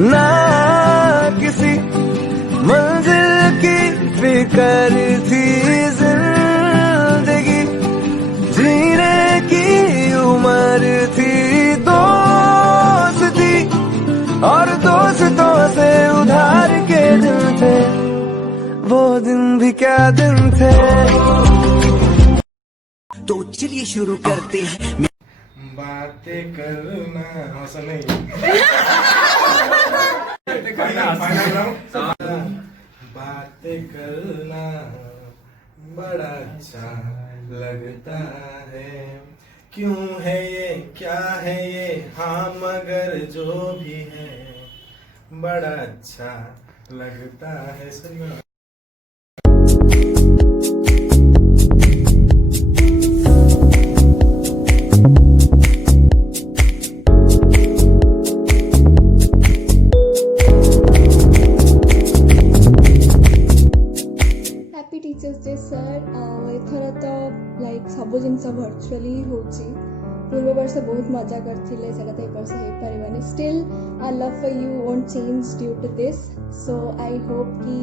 ना किसी मंजिल की फिक्र थी, जिंदगी जीने की उम्र थी, दोस्ती और दोस्तों से उधार के दिन थे, वो दिन भी क्या दिन थे। तो चलिए शुरू करते हैं। बातें करना हौसला नहीं, बातें करना बड़ा अच्छा लगता है, क्यों है ये क्या है ये, हाँ मगर जो भी है बड़ा अच्छा लगता है। सुनिए टीचर्स डे सर एथर तो लाइक सब जिन भर्चुअली होची, पूर्व वर्ष बहुत मजा करथिले, सेटा तो ए वर्ष हे परिबानी। Still our love for you won't change due to this, so I hope कि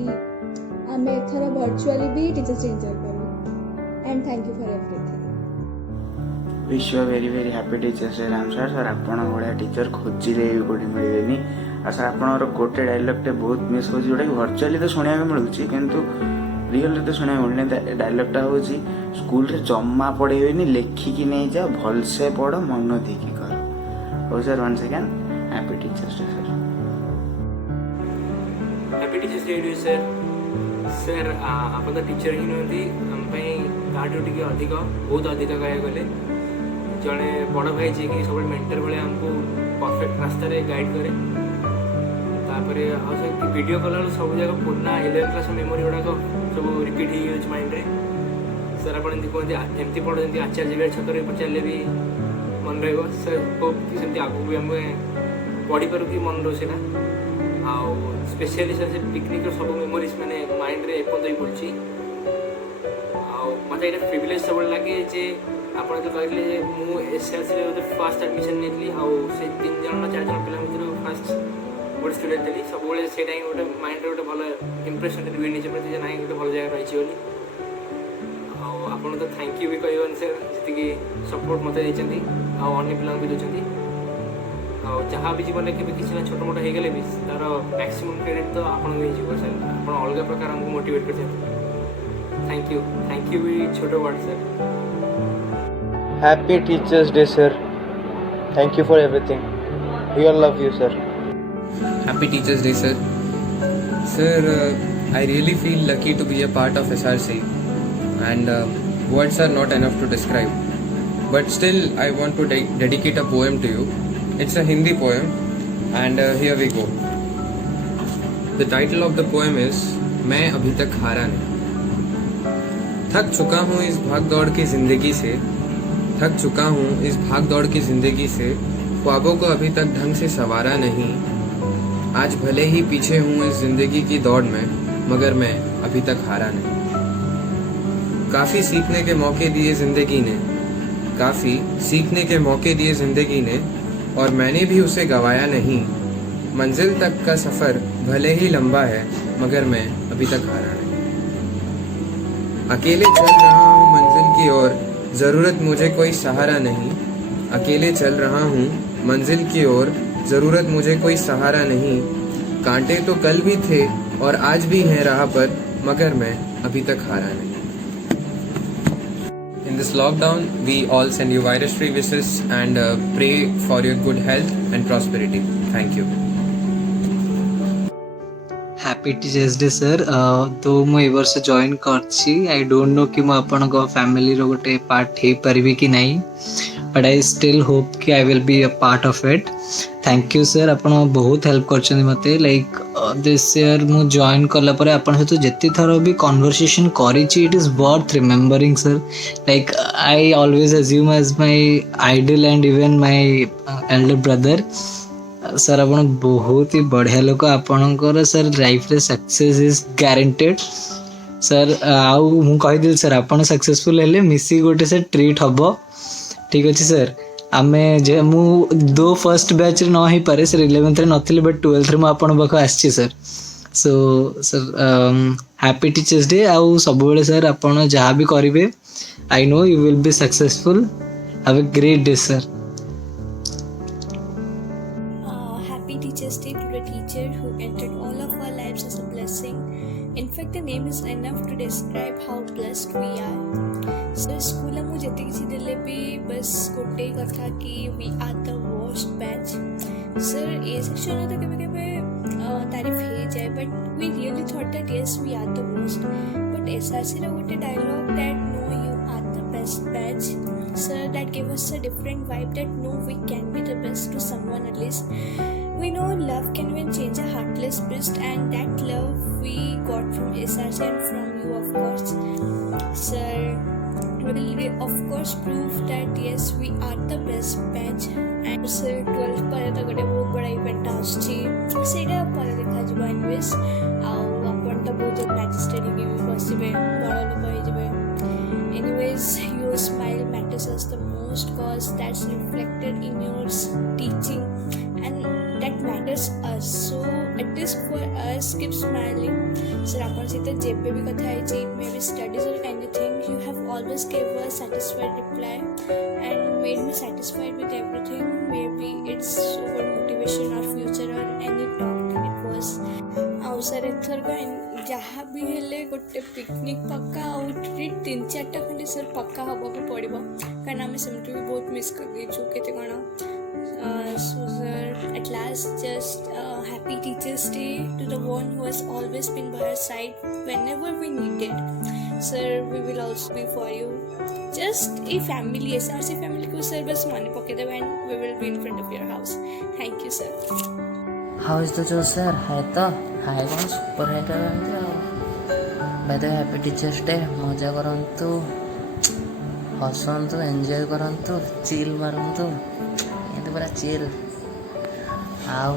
आमे एथर भर्चुअली भी टीचर्स डे एंजॉय करू। And thank you for everything. Wish you very very happy teachers day Ram sir. Sir आपण भाया टीचर खोजिले भी कोठी मिलेनी। आ सर आपणर गोटे डायलॉग बहुत मिस हो, जोटा भर्चुअली तो शुणा मिलूँ किंतु रियल तो शुणा मिलूनी। डायलॉगटा हूँ स्कूल रे जमा पढ़ेबेनी, लेखिकी नहीं जाओ, भलसे पढ़, मन देकी कर। हो sir one second, happy teachers day sir. Happy teachers day to sir. Sir आप तो टीचर ही नुहति ताठू टी अधिक बहुत अधिक कह गले जड़े बड़ भाई जी कि सब मेंटर भाई आमको परफेक्ट रास्ता गाइड करे। वीडियो कला सब जगह पुराना 11 क्लास मेमोरी गुड़ाक सब रिपीट हो माइंड रे। सर आप कहते एमती पढ़ जमी आचार्य बिहार छक पचारे भी मन रहा। सर होप कि सेमती आगू भी आम पढ़ी पार कि मन रोसे स्पेशली सर से पिकनिक सब मेमोरीज मैंने माइंड रे एपर्तन भी पड़ी। मत ये प्रिविलेज सब लगे जे आप कहले मुझे एसएलसी फास्ट एडमिशन नहीं से 3 जन 4 जन पिला फास्ट गोटे स्टूडेंट थी। सब से गोटे माइंड गोटे भल इम्प्रेशन रुए निज प्रति ना गोटे भल जगह रही बोली। आपन तो थैंक यू भी कहबन सर जी सपोर्ट मत देती अन्य पिला भी दूसरी। जहाँ भी जीवन में किसी ना छोट मोट हो गले भी तार मैक्सिमम क्रेडिट तो आपको ही सर। आप अलग प्रकार हमको मोटिवेट कर। थैंक यू भी छोट word sir. Happy Teachers Day sir, thank you for everything, we all love you sir. Happy Teachers Day sir. Sir, I really feel lucky to be a part of SRC and words are not enough to describe, but still I want to dedicate a poem to you. It's a Hindi poem and here we go. The title of the poem is मैं अभी तक हारा नहीं। थक चुका हूँ इस भाग दौड़ की जिंदगी से, थक चुका हूँ इस भाग दौड़ की जिंदगी से, ख्वाबों को अभी तक ढंग से संवारा नहीं। आज भले ही पीछे हूँ इस जिंदगी की दौड़ में, मगर मैं अभी तक हारा नहीं। काफी सीखने के मौके दिए जिंदगी ने, काफी सीखने के मौके दिए जिंदगी ने, और मैंने भी उसे गवाया नहीं। मंजिल तक का सफर भले ही लंबा है, मगर मैं अभी तक हारा नहीं। अकेले चल रहा हूँ मंजिल की ओर, जरूरत मुझे कोई सहारा नहीं। अकेले चल रहा हूँ मंजिल की ओर, जरूरत मुझे कोई सहारा नहीं। कांटे तो कल भी थे और आज भी हैं राह पर, मगर मैं अभी तक हारा नहीं। In this lockdown, we all send you virus-free wishes and pray for your good health and prosperity. Thank you. Happy teachers day sir. तो मुझे वर्ष जॉइन करछि। आई डोंट नो कि आपण फैमिली रो गोटे पार्ट हो पारि कि नहीं, बट आई स्टिल होप कि I will be a part of it. Thank you sir, आप बहुत हेल्प कर मते। लाइक दिस ईयर मु जॉइन कला परे आपण सहित जेते थर भी कन्वर्सेशन करिछि, it is worth remembering sir. Like I always assume as my idol and even my elder brother. Sir आप बहुत ही बढ़िया लोक, आपणकर सर लाइफ रे सक्सेस इज गारंटेड सर। आउ कहीदि सर आप सक्सेसफुल हेले मिसी गोटे सर ट्रीट हम, ठीक अच्छे सर। आमे जे मु दो फर्स्ट बैच रे न ही पारे सर 11th रे नथिले बट 12th रे मु आपण बखो आछि sir so sir happy teachers day आउ सब बेले सर आपण जहा भी करिवे I know you will be successful have a great day sir Happy Teachers Day to the teacher who entered all of our lives as a blessing. In fact, the name is enough to describe how blessed we are. So, school में जितने किसी दिले भी बस कोटे कथा कि we are the worst batch. Sir, ये सेक्शन में तो कभी तारीफ ही जाए, but we really thought that yes, we are the worst. But SRC रा कोटे dialogue that no, you are the best batch. Sir, that gave us a different vibe that no, we can be the best to someone at least. We know love can even change a heartless beast, and that love we got from SRC and from you, of course. Sir, will of course prove that yes, we are the best batch. And sir, 12th पर तो गोटे बहुत बड़ा इवेंट आछी सेटा पर देखा जबा इनवेस आ अपन तो बहुत मैजिस्ट्रेट के भी बसिबे बड़ लोग होई जबे. Anyways, your smile matters us the most cause that's reflected in your teaching and that matters us. So at least for us, keep smiling. Sir, अपन से तो जेब पे भी कथा है जी, maybe studies or anything, you have always gave a satisfied reply and made me satisfied with everything. Maybe it's over motivation or future or any talk it was. आउ सर एथर का जहाँ भी हेले गोटे पिकनिक पक्का आउ ट्रिट 3-4टा खंडे सर पक्का हवा को पड़िबो कारण आमे सेमटी भी बहुत मिस कर देछु केते कोन. So sir, at last just happy Teachers Day to the one who has always been by our side whenever we needed. Sir, we will also be for you. Just a family, SRC family को sir बस माने पके दे and we will be in front of your house. Thank you sir. How is the Joe sir? Hi to. Hi कौन सुपर है तो by the happy teachers day. मजा करंतु, हसंतु, एंजॉय करंतु, चिल मारंतु, ये पूरा चिल. आउ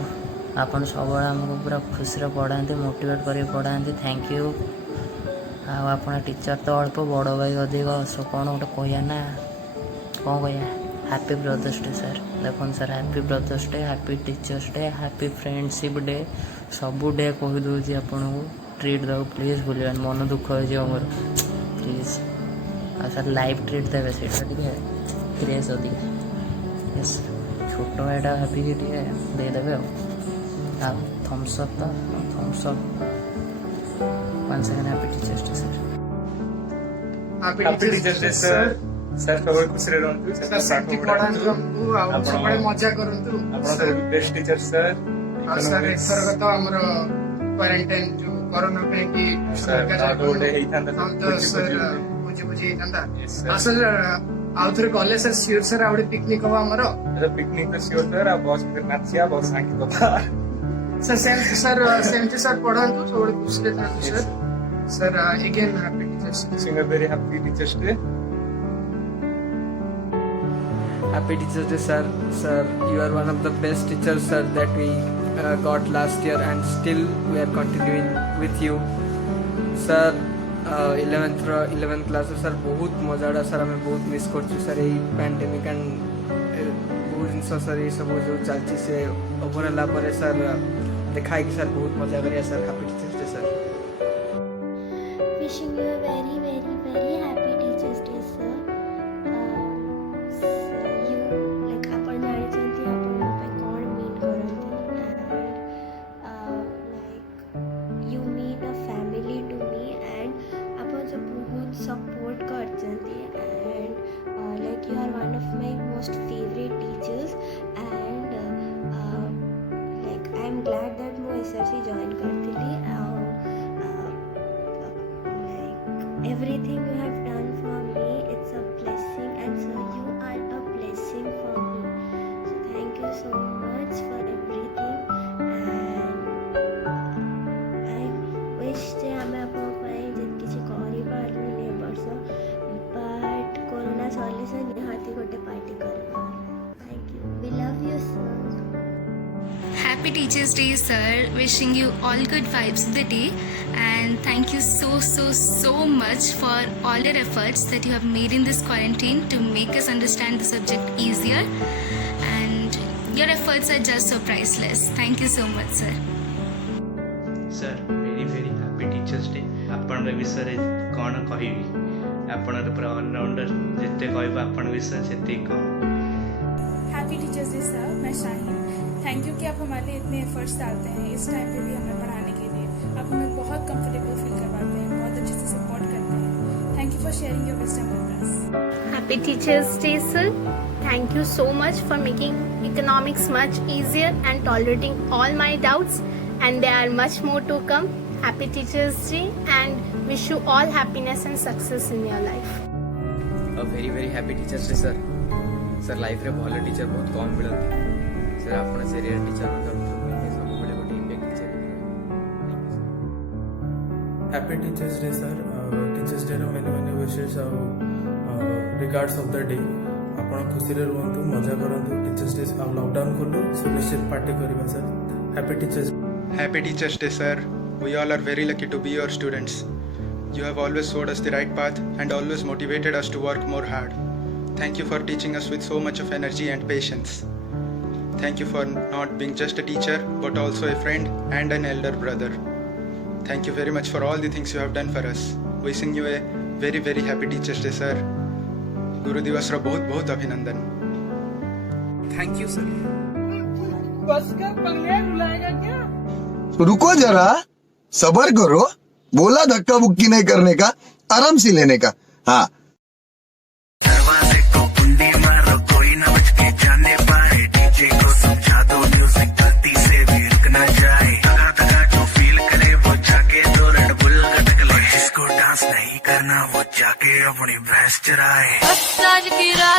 आपन सब आमको पूरा खुशी रे पढ़ाते, मोटिवेट कर पढ़ाते. Thank you. आउ आपन टीचर तो अल्प बड़ भाई अधिक सो कौन गोटे कहया ना कौन कहया. Happy brothers day sir. देखो sir happy brothers day, happy teachers day, happy friendship day, सबू डे कहीदे आपन को ट्रीट दो प्लीज. भूल मन दुख हो मोर प्लीज. आ सर लाइव ट्रीट देवे से क्रेज अधिक. यस छोट एटा हैप्पी देदेवे आ थम्स अप तो thumbs up. 1 second. Happy teachers day sir. Happy teachers day sir. Sir सब खुश रहंतु सर साथी पढ़ांतु आ सब मजा करंतु. आपण बेस्ट टीचर सर. सर एथर तो हमर क्वारंटाइन जो कोरोना पे की सरकार गोटे हेइथांता तो सर बुझी हेइथांता. सर आउथरे कॉलेज सर सियोर सर आउडे पिकनिक हवा हमर. पिकनिक तो सियोर सर आ बस पे नाचिया बस सांगी कथा सर सेम सर पढ़ांतु सब खुश रहंतु sir. Sir again happy teachers day. Singer very happy teachers day. Happy Teachers Day, sir. Sir, you are one of the best teachers, sir, that we got last year, and still we are continuing with you, sir. 11th class sir बहुत मजा सर आम बहुत मिस कर सर ये pandemic and बहुत जिन सर ये सब जो चलती से ओवर है सर देखा कि सर बहुत मजा करिए sir. Happy teachers day sir. Wishing you a very very very happy Teachers Day sir. You like अपन जाने चाहती हैं अपन पे कौन मीन करते हैं like you mean a family to me and अपन जो बहुत support करते हैं and like you are one of my most favorite teachers and like I am glad that मैं SRC join करती थी. Everything you have done for me, it's a blessing, and so you are a blessing for me. So thank you so much for everything, and I wish जे हमें अपन पाए जित किसी करी पारलु ने वर्ष but कोरोना सॉल्यूशन निहाती गोटे पार्टी करबा. Thank you. We love you sir. Happy Happy Teachers Day, sir. Wishing you all good vibes of the day. And thank you so much for all your efforts that you have made in this quarantine to make us understand the subject easier. And your efforts are just so priceless. Thank you so much, sir. Sir, very happy Teachers Day. आपन विषय कौन कहबी आपन पूरा ऑलराउंडर जिते कहबा आपन विषय सेते कम. Happy teachers day sir. मैं शाहीन, थैंक यू कि आप हमारे लिए इतने एफर्ट्स डालते हैं इस टाइम पे भी हमें पढ़ाने के लिए. आप हमें बहुत कंफर्टेबल फील करवाते हैं, बहुत अच्छे से सपोर्ट करते हैं. Thank you for sharing your wisdom with us. Happy Teachers Day, sir. Thank you so much for making economics much easier and tolerating all my doubts. And there are much more to come. Happy Teachers Day and wish you all happiness and success in your life. A very happy Teachers Day, sir. Sir, life रे भलो टीचर बहुत कम मिलते. Sir, आपण से real teacher मतलब सब बड़े बड़े impact teacher. Happy Teachers Day, sir. Teachers Day row many wishes regards of the day. आपण खुशी रे रहंतु, मजा करंतु. Teachers Day अब लॉकडाउन खोलो सुनिश्चित पार्टी करबा sir. Happy Teachers. Happy Teachers Day, sir. We all are very lucky to be your students. You have always showed us the right path and always motivated us to work more hard. Thank you for teaching us with so much of energy and patience. Thank you for not being just a teacher but also a friend and an elder brother. Thank you very much for all the things you have done for us. Wishing you a very happy Teachers Day, sir. Guru Divas ro बहुत अभिनंदन. Thank you, sir. बस कर पगले रुलाएगा क्या? रुको जरा, सबर करो. बोला धक्का बुक्की नहीं करने का, आराम से लेने का. हाँ, दरवाजे को कुंडी मारो, कोई न बच के जाने पाए. डीजे को समझा दो, म्यूजिक गलती से भी रुक न जाए. तगा जो फील करे वो जाके दो रेड बुल गटक ले. जिसको डांस नहीं करना वो जाके अपनी भैंस चराए. आज की रात